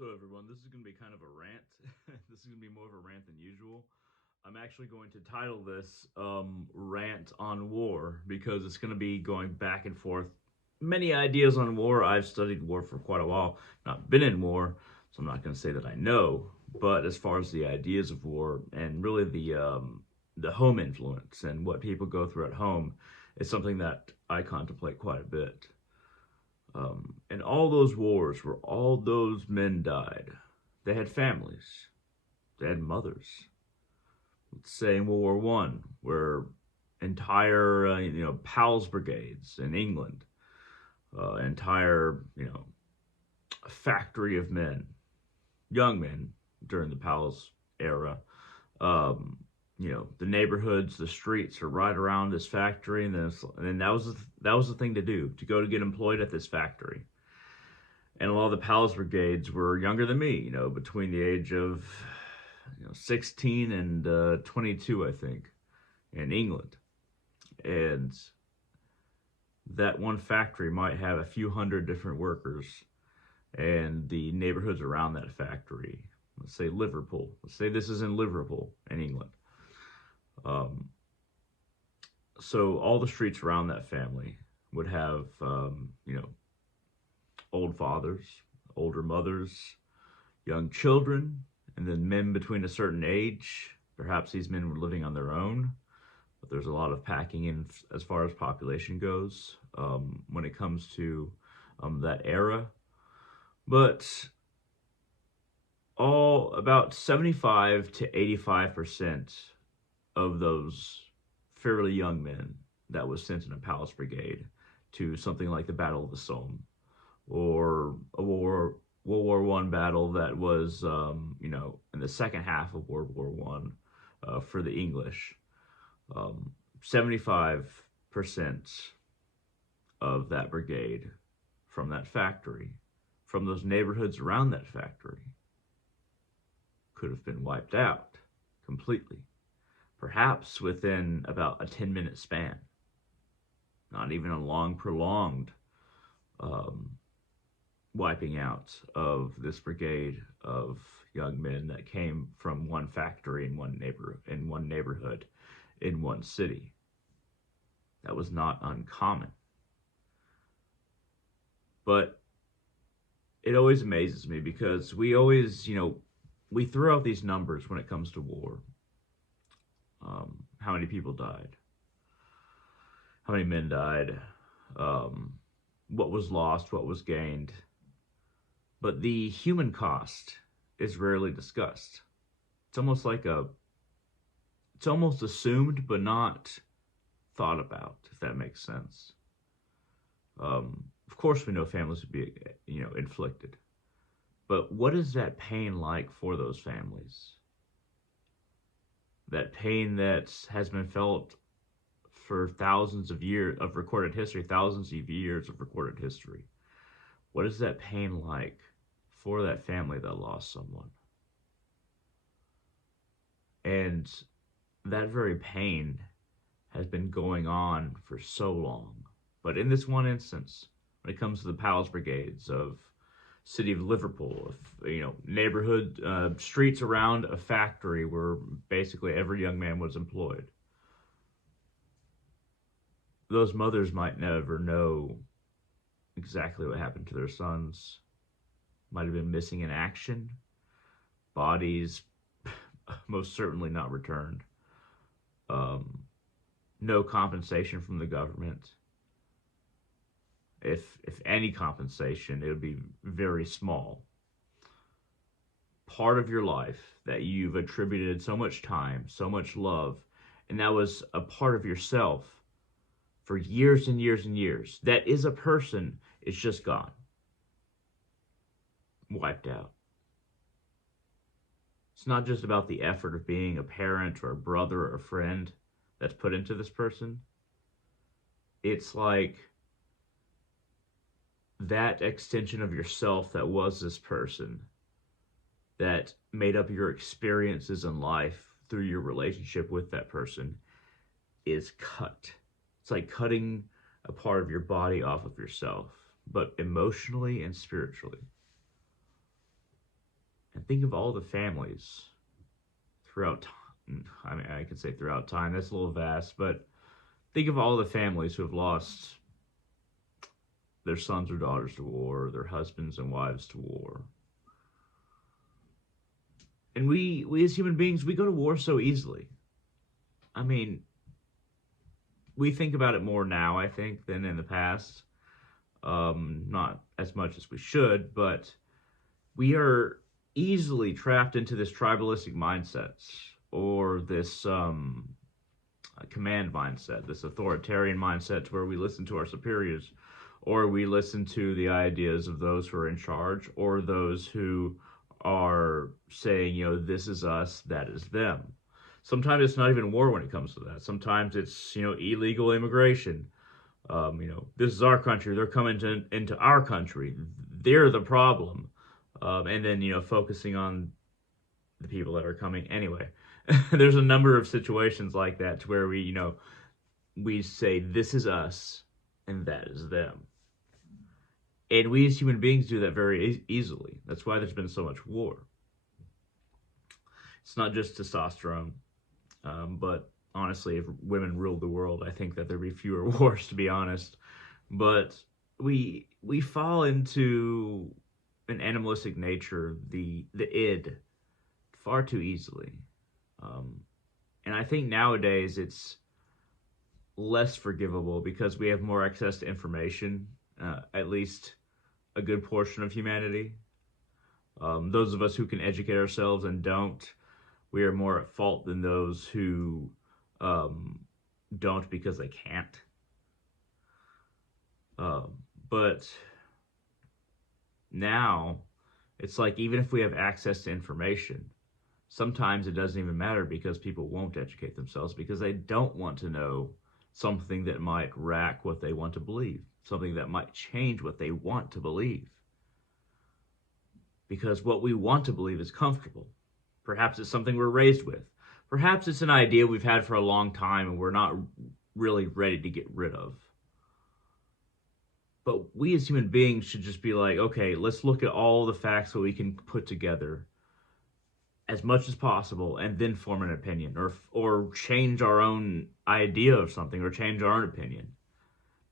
So everyone, this is going to be kind of a rant. This is going to be more of a rant than usual. I'm actually going to title this Rant on War because it's going to be going back and forth. Many ideas on war. I've studied war for quite a while, not been in war, so I'm not going to say that I know. But as far as the ideas of war and really the home influence and what people go through at home is something that I contemplate quite a bit. In all those wars where all those men died, they had families, they had mothers. Let's say in World War One, where entire PALS brigades in England, entire factory of men, young men during the PALS era. Um, the neighborhoods, the streets are right around this factory, and that was the thing to do to go to get employed at this factory. And a lot of the PALS brigades were younger than me, between the age of 16 and 22, I think, in England. And that one factory might have a few hundred different workers, and the neighborhoods around that factory, let's say Liverpool, let's say this is in Liverpool, in England. Um, so all the streets around that family would have, old fathers, older mothers, young children, and then men between a certain age. Perhaps these men were living on their own, but there's a lot of packing in as far as population goes when it comes to that era. But all about 75 to 85% of those fairly young men that was sent in a Palace Brigade to something like the Battle of the Somme or a World War One battle that was, in the second half of World War One for the English. 75% of that brigade from that factory, from those neighborhoods around that factory, could have been wiped out completely. Perhaps within about a 10-minute span. Not even a long, prolonged um, wiping out of this brigade of young men that came from one factory in one neighborhood in one city. That was not uncommon. But it always amazes me because we always, we throw out these numbers when it comes to war. How many people died? How many men died? Um, what was lost? What was gained? But the human cost is rarely discussed. It's almost like it's almost assumed but not thought about, if that makes sense. Of course, we know families would be, inflicted. But what is that pain like for those families? That pain that has been felt for thousands of years of recorded history, thousands of years of recorded history. What is that pain like for that family that lost someone? And that very pain has been going on for so long. But in this one instance, when it comes to the Palace Brigades of city of Liverpool, neighborhood streets around a factory where basically every young man was employed, those mothers might never know exactly what happened to their sons. Might have been missing in action, bodies most certainly not returned. No compensation from the government. If any compensation, it would be very small. Part of your life that you've attributed so much time, so much love, and that was a part of yourself for years and years and years. That is a person, is just gone. Wiped out. It's not just about the effort of being a parent or a brother or a friend that's put into this person. It's like that extension of yourself that was this person, that made up your experiences in life through your relationship with that person, is cut. It's like cutting a part of your body off of yourself, but emotionally and spiritually. think of all the families throughout time. I mean, I could say throughout time, that's a little vast, but think of all the families who have lost their sons or daughters to war, their husbands and wives to war. And we as human beings, we go to war so easily. I mean, we think about it more now, I think, than in the past. Not as much as we should, but we are easily trapped into this tribalistic mindset or this command mindset, this authoritarian mindset where we listen to our superiors or we listen to the ideas of those who are in charge or those who are saying, this is us, that is them. Sometimes it's not even war when it comes to that. Sometimes it's, illegal immigration. This is our country. They're coming into our country. They're the problem. And then, focusing on the people that are coming anyway. There's a number of situations like that to where we say, this is us and that is them. And we as human beings do that very easily. That's why there's been so much war. It's not just testosterone, but honestly, if women ruled the world, I think that there'd be fewer wars, to be honest. But we fall into an animalistic nature, the id, far too easily. And I think nowadays it's less forgivable because we have more access to information, at least a good portion of humanity. Those of us who can educate ourselves and don't, we are more at fault than those who don't because they can't. But now, it's like even if we have access to information, sometimes it doesn't even matter because people won't educate themselves because they don't want to know something that might rack what they want to believe, something that might change what they want to believe. Because what we want to believe is comfortable. Perhaps it's something we're raised with. Perhaps it's an idea we've had for a long time and we're not really ready to get rid of. But we as human beings should just be like, okay, let's look at all the facts that we can put together as much as possible and then form an opinion or change our own idea of something or change our own opinion.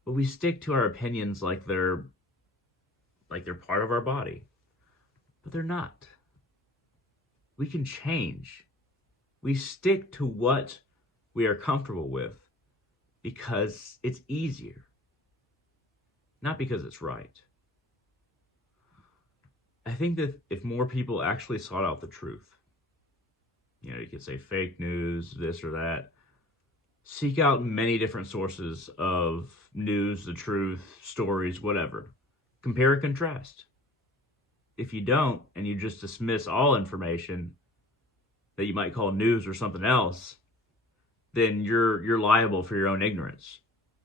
But we stick to our opinions like they're part of our body. But they're not. We can change. We stick to what we are comfortable with because it's easier. Not because it's right. I think that if more people actually sought out the truth, you could say fake news, this or that, seek out many different sources of news, the truth, stories, whatever. Compare and contrast. If you don't, and you just dismiss all information that you might call news or something else, then you're liable for your own ignorance.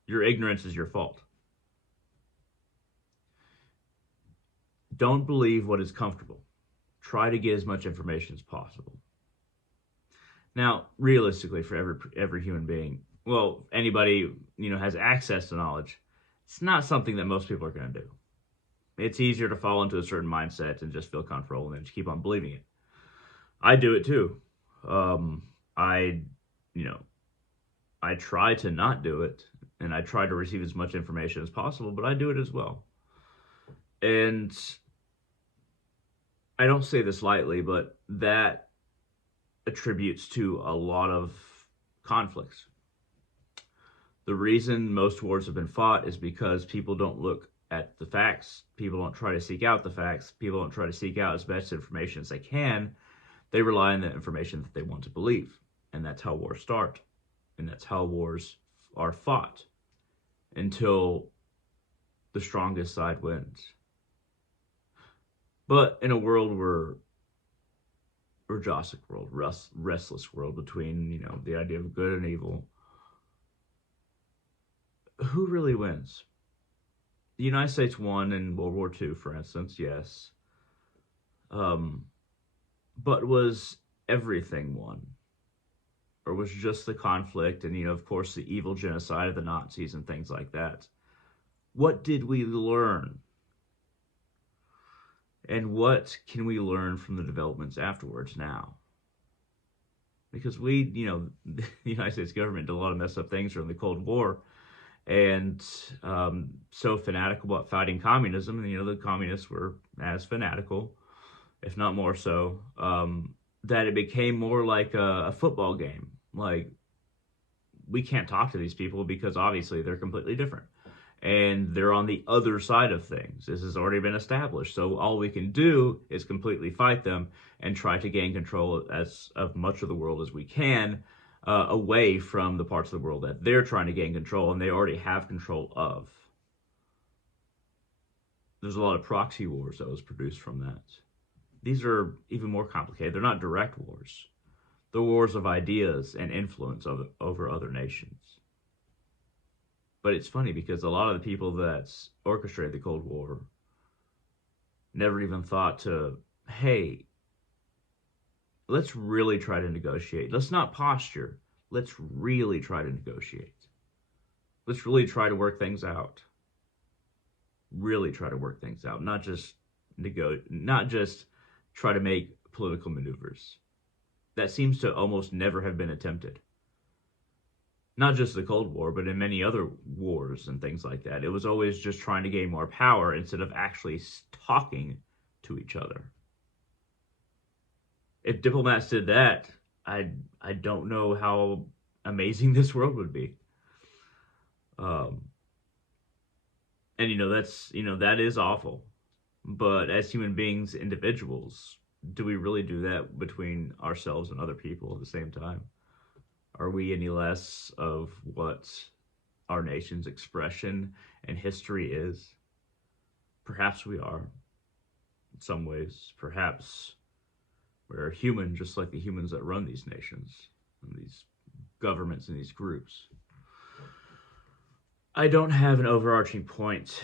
Your ignorance is your fault. Don't believe what is comfortable. Try to get as much information as possible. Now, realistically, for every human being, well, anybody has access to knowledge, it's not something that most people are going to do. It's easier to fall into a certain mindset and just feel comfortable and then just keep on believing it. I do it too. I try to not do it, and I try to receive as much information as possible, but I do it as well. And I don't say this lightly, but that attributes to a lot of conflicts. The reason most wars have been fought is because people don't look at the facts. People don't try to seek out the facts. People don't try to seek out as best information as they can. They rely on the information that they want to believe. And that's how wars start. And that's how wars are fought until the strongest side wins. But in a world where jostic world, restless world between, the idea of good and evil, who really wins? The United States won in World War II, for instance, yes. But was everything won? Or was just the conflict and, of course, the evil genocide of the Nazis and things like that? What did we learn? And what can we learn from the developments afterwards now? Because the United States government did a lot of messed up things during the Cold War, and so fanatical about fighting communism. And the communists were as fanatical, if not more so, that it became more like a football game. Like, we can't talk to these people because obviously they're completely different, and they're on the other side of things. This has already been established. So all we can do is completely fight them and try to gain control of much of the world as we can, away from the parts of the world that they're trying to gain control and they already have control of. There's a lot of proxy wars that was produced from that. These are even more complicated. They're not direct wars. They're wars of ideas and influence over other nations. But it's funny because a lot of the people that orchestrated the Cold War never even thought to, hey, let's really try to negotiate. Let's not posture. Let's really try to negotiate. Let's really try to work things out. Really try to work things out, not just try to make political maneuvers. That seems to almost never have been attempted. Not just the Cold War, but in many other wars and things like that. It was always just trying to gain more power instead of actually talking to each other. If diplomats did that, I don't know how amazing this world would be. And that is awful. But as human beings, individuals, do we really do that between ourselves and other people at the same time? Are we any less of what our nation's expression and history is? Perhaps we are, in some ways. Perhaps we're human just like the humans that run these nations and these governments and these groups. I don't have an overarching point.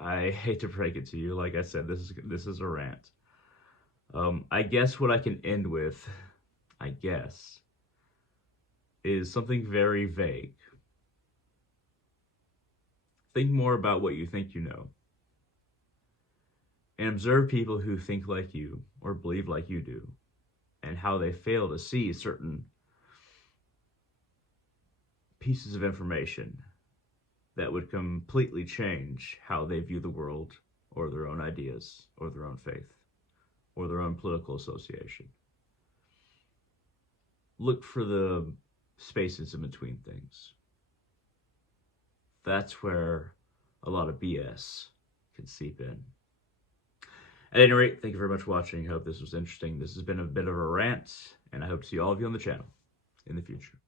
I hate to break it to you. Like I said, this is a rant. I guess what I can end with, I guess, is something very vague. Think more about what you think you know. And observe people who think like you or believe like you do, and how they fail to see certain pieces of information that would completely change how they view the world or their own ideas or their own faith or their own political association. Look for the spaces in between things. That's where a lot of BS can seep in. At any rate, thank you very much for watching. I hope this was interesting. This has been a bit of a rant, and I hope to see all of you on the channel in the future.